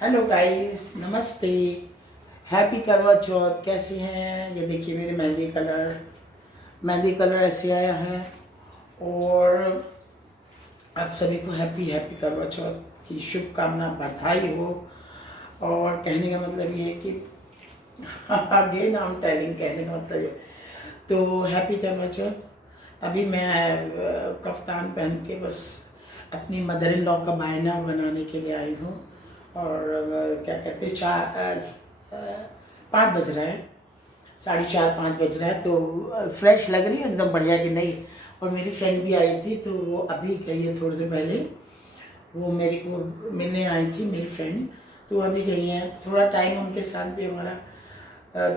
Hello guys, नमस्ते। Happy करवा चौथ। कैसे हैं? ये देखिए मेरे मेहंदी कलर ऐसे आया है। और आप सभी को हैप्पी हैप्पी करवा चौथ की शुभकामना, बधाई हो। और कहने का मतलब ये है कि अगेन हम टेलिंग, कहने का मतलब ये तो हैप्पी करवा चौथ। अभी मैं कफ्तान पहन के बस अपनी मदर इन लॉ का बायना बनाने के लिए आई हूँ। और क्या कहते हैं, 5 बज रहा है, 4:30 5 बज रहा है। तो फ्रेश लग रही है एकदम बढ़िया कि नहीं। और मेरी फ्रेंड भी आई थी, तो वो अभी गई है थोड़ी देर पहले। वो मेरे को मिलने आई थी मेरी फ्रेंड, तो अभी गई है। थोड़ा टाइम उनके साथ भी हमारा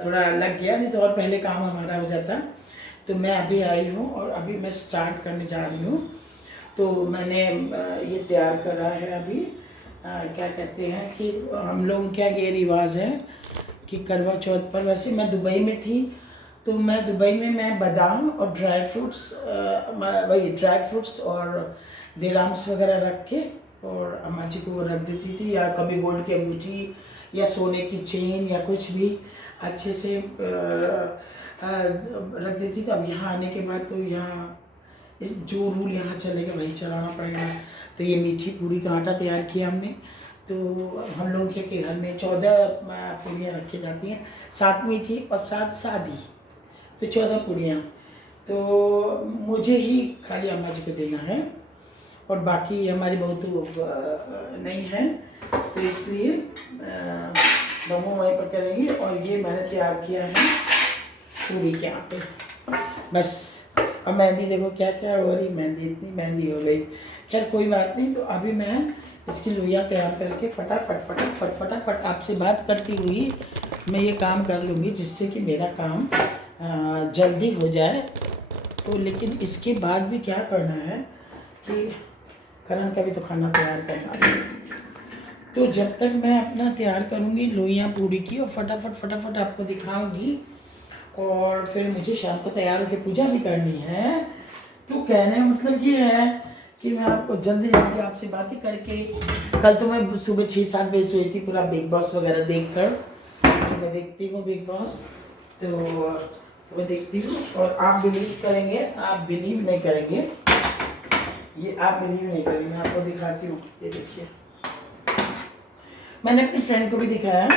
थोड़ा लग गया, नहीं तो और पहले काम हमारा हो जाता। तो मैं अभी आई हूँ और अभी मैं स्टार्ट करने जा रही हूँ। तो मैंने ये तैयार करा है अभी। क्या कहते हैं कि हम लोग क्या ये रिवाज है कि करवा चौथ पर, वैसे मैं दुबई में थी तो मैं दुबई में मैं बादाम और ड्राई फ्रूट्स और दिराम्स वगैरह रख के और अम्मा जी को वो रख देती थी, या कभी गोल्ड की अंगूठी या सोने की चेन या कुछ भी अच्छे से रख देती थी। अब यहाँ आने के बाद तो यहाँ इस जो रूल यहाँ चलेगा वही चलाना पड़ेगा। तो ये मीठी पूरी का आटा तैयार किया हमने। तो हम लोगों के घर में 14 पूड़ियाँ रखी जाती हैं, 7 मीठी और 7 सादी, तो 14 पूड़ियाँ। तो मुझे ही खाली अम्मा जी को देना है और बाकी हमारी बहू तो नहीं है, तो इसलिए बहू वहीं पर करेंगी। और ये मैंने तैयार किया है पूड़ी के आटे, बस। अब मेहंदी देखो क्या क्या हो रही, मेहंदी इतनी मेहंदी हो गई। खैर कोई बात नहीं। तो अभी मैं इसकी लोइयाँ तैयार करके फटाफट आपसे बात करती हुई मैं ये काम कर लूँगी, जिससे कि मेरा काम जल्दी हो जाए। तो लेकिन इसके बाद भी क्या करना है कि करण का भी तो खाना तैयार करना है। तो जब तक मैं अपना तैयार करूँगी लोइयाँ पूड़ी की और फटाफट आपको दिखाऊँगी, और फिर मुझे शाम को तैयार होकर पूजा भी करनी है। तो कहने का मतलब ये है कि मैं आपको जल्दी आपसे बातें करके, कल तो मैं सुबह 6-7 बजे सोई थी पूरा बिग बॉस वगैरह देखकर। तो मैं देखती हूँ बिग बॉस, तो वो देखती हूँ। और आप बिलीव करेंगे, आप बिलीव नहीं करेंगे, ये आप बिलीव नहीं करेंगे, मैं आपको दिखाती हूँ। ये देखिए, मैंने अपनी फ्रेंड को भी दिखाया,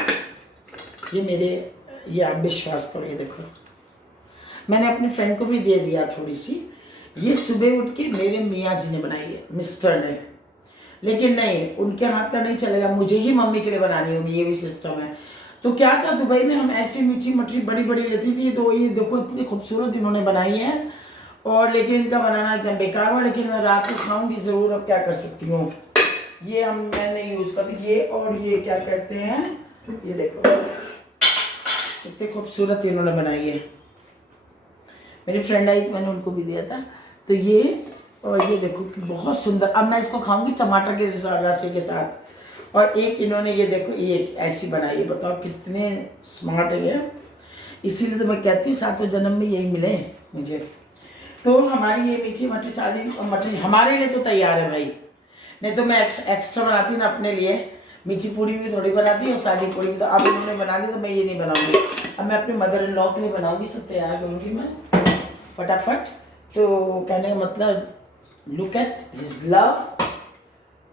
ये आप विश्वास करो, ये देखो मैंने अपनी फ्रेंड को भी दे दिया थोड़ी सी। ये सुबह उठ के मेरे मियाँ जी ने बनाई है, मिस्टर ने। लेकिन नहीं, उनके हाथ का नहीं चलेगा, मुझे ही मम्मी के लिए बनानी होगी, ये भी सिस्टम है। तो क्या था, दुबई में हम ऐसी मीठी मठी बड़ी बड़ी लेती थी, तो ये देखो इतनी खूबसूरत इन्होंने बनाई है। और लेकिन इनका बनाना एकदम बेकार हुआ, लेकिन मैं रात को खाऊंगी ज़रूर, अब क्या कर सकती हूँ। ये मैंने यूज़ कर दी। ये और ये क्या कहते हैं, ये देखो कितनी खूबसूरत इन्होंने बनाई है। मेरी फ्रेंड आई तो मैंने उनको भी दिया था। तो ये, और ये देखो कि बहुत सुंदर। अब मैं इसको खाऊंगी टमाटर के रस के साथ। और एक इन्होंने ये देखो, ये ऐसी बनाई है, बताओ कितने स्मार्ट है ये। इसीलिए तो मैं कहती हूँ 7वें जन्म में यही मिले मुझे। तो हमारी ये मीठी मठी शादी मठी हमारे लिए तो तैयार है भाई। नहीं तो मैं एक्स्ट्रा बनाती ना अपने लिए, मीठी पूड़ी भी थोड़ी बनाती और सादी पूड़ी भी। तो अब इन्होंने बना दी तो मैं ये नहीं बनाऊंगी, अब मैं अपने मदर इन लॉ के लिए बनाऊंगी, सब तैयार करूँगी मैं फटाफट। तो कहने का मतलब, look at his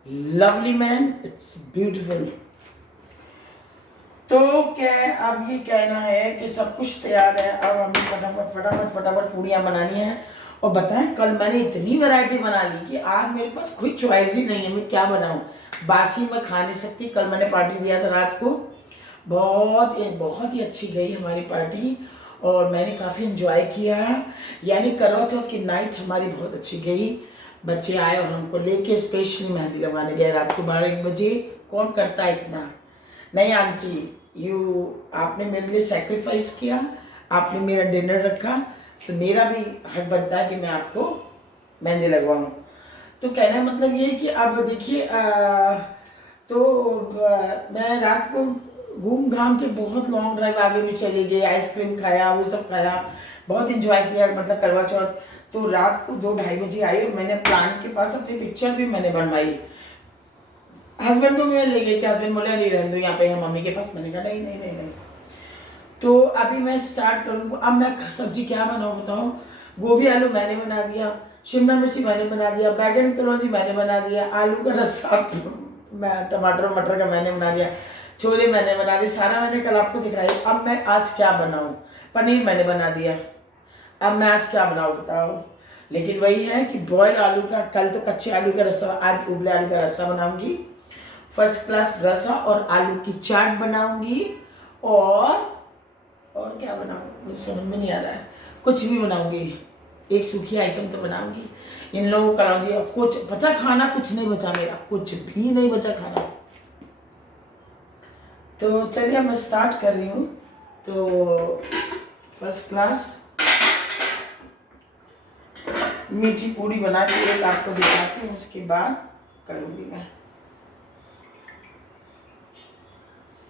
lovely man, it's beautiful. तो क्या अब ये कहना है कि सब कुछ तैयार है, अब हमें फटाफट पूड़ियाँ बनानी है। और बताएं, कल मैंने इतनी वैरायटी बना ली कि आज मेरे पास कोई चॉइस ही नहीं है, मैं क्या बनाऊं। बासी मैं खा नहीं सकती। कल मैंने पार्टी दिया था रात को, बहुत ही अच्छी गई हमारी पार्टी, और मैंने काफ़ी इन्जॉय किया। यानी करवा चौथ की नाइट हमारी बहुत अच्छी गई। बच्चे आए और हमको लेके स्पेशली मेहंदी लगवाने गए रात को 12-1 बजे। कौन करता है इतना? नहीं आंटी, आपने मेरे लिए सेक्रीफाइस किया, आपने मेरा डिनर रखा, तो मेरा भी हक बनता है कि मैं आपको मेहंदी लगवाऊँ। तो कहना मतलब ये है कि अब देखिए, मैं रात को घूम घाम के बहुत लॉन्ग ड्राइव आगे भी चली गई, आइसक्रीम खाया, वो सब खाया, बहुत इंजॉय किया, मतलब करवा चौथ। तो रात को 2-2:30 बजे आई और मैंने प्लांट के पास अपनी पिक्चर भी मैंने बनवाई। हस्बैंड को मैं ले गई कि हस्बैंड बोले नहीं रहने दो यहाँ पे मम्मी के पास। मैंने कहा नहीं नहीं नहीं नहीं। तो अभी मैं स्टार्ट करूँगी। अब मैं सब्जी क्या बनाऊँ बताओ। गोभी आलू मैंने बना दिया, शिमला मिर्ची मैंने बना दिया, बैगन कलौंजी मैंने बना दिया, आलू का रस्सा मैं टमाटर मटर का मैंने बना दिया, छोले मैंने बना दिए, सारा मैंने कल आपको दिखाया। अब मैं आज क्या बनाऊँ। पनीर मैंने बना दिया। अब मैं आज क्या बनाऊँ बताओ। लेकिन वही है कि बॉयल आलू का, कल तो कच्चे आलू का रस्सा, आज उबले आलू का रस्सा बनाऊंगी, फर्स्ट क्लास रस्सा और आलू की चाट बनाऊंगी। और क्या बनाऊँ मुझे समझ में नहीं आ रहा है। कुछ भी बनाऊंगी, एक सूखी आइटम तो बनाऊंगी। इन लोगों कलौंजी और कुछ पता, खाना कुछ नहीं बचा मेरा, कुछ भी नहीं बचा खाना। तो चलिए मैं स्टार्ट कर रही हूँ। तो फर्स्ट क्लास मीठी पूड़ी बना के एक आपको दिखाती हूँ, उसके बाद करूँगी मैं।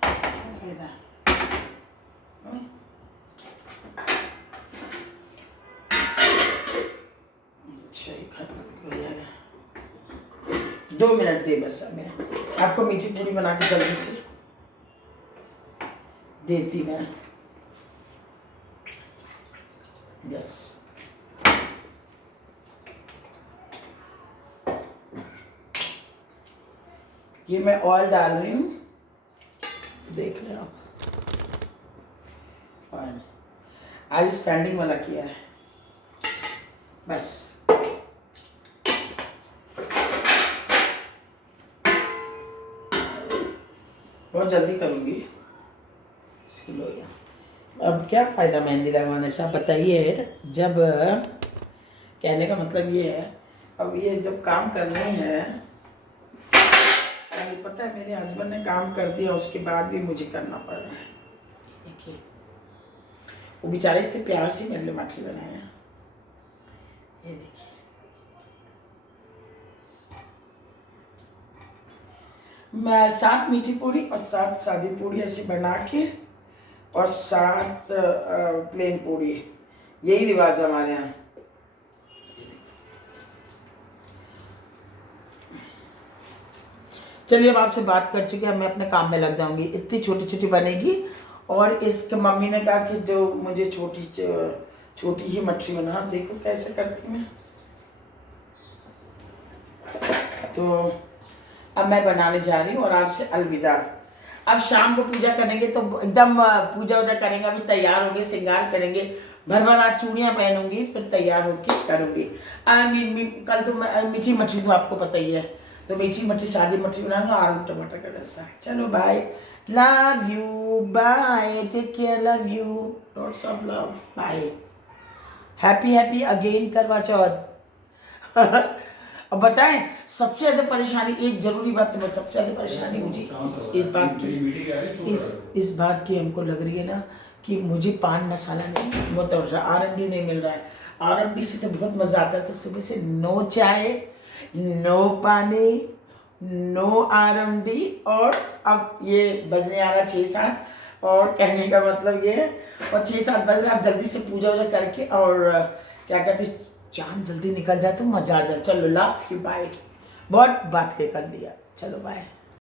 फायदा अच्छा, ये खत्म हो जाएगा। 2 मिनट दे बस। मैं आपको मीठी पूड़ी बना के जल्दी से देती मैं। यस, ये मैं ऑयल डाल रही हूँ, देख लें आप। ऑयल आज स्टैंडिंग वाला किया है बस। बहुत जल्दी करूँगी इसकी लोइया। अब क्या फ़ायदा मेहंदी लगवाने से, आप बताइए। जब कहने का मतलब ये है, अब ये जब काम करने है, अभी पता है मेरे हस्बैंड ने काम कर दिया, उसके बाद भी मुझे करना पड़ रहा है। देखिए वो बेचारे इतने प्यार से मेरे लिए मछली बनाए हैं। ये देखिए, मैं 7 मीठी पूड़ी और 7 सादी पूड़ी ऐसे बना के, और 7 प्लेन पूड़ी, यही रिवाज है हमारे यहाँ। चलिए अब आपसे बात कर चुके हैं, मैं अपने काम में लग जाऊंगी। इतनी छोटी छोटी बनेगी। और इसके मम्मी ने कहा कि जो मुझे छोटी ही मछली बना, देखो कैसे करती मैं। तो अब मैं बनाने जा रही हूँ और आपसे अलविदा। अब शाम को पूजा करेंगे तो एकदम पूजा वूजा करेंगे, अभी तैयार होंगे, श्रृंगार करेंगे, भर भर आज चूड़ियाँ पहनूंगी, फिर तैयार होके करूँगी। कल तो मीठी मछली तो आपको पता ही है, तो मीठी मछली सादी मछली बनाऊंगा, आलू टमाटर का रस्सा। चलो bye, love you, bye, take care, love you, lots of love, bye, happy again Karva Chauth. अब बताएं, सबसे ज़्यादा परेशानी, एक जरूरी बात तो, सबसे ज़्यादा परेशानी मुझे इस बात की, इस बात की हमको लग रही है ना, कि मुझे पान मसाला नहीं, मतलब R&D नहीं मिल रहा है। R&D से तो बहुत मज़ा आता है। तो सुबह से नो चाय, नो पानी, नो R&D, और अब ये बजने आ रहा 6-7, और कहने का मतलब ये है, और 6-7 बज रहा, आप जल्दी से पूजा वूजा करके, और क्या कहते, चांद जल्दी निकल जाए तो मज़ा आ जाए। चलो लव यू, बाय, बहुत बात कर लिया, चलो बाय।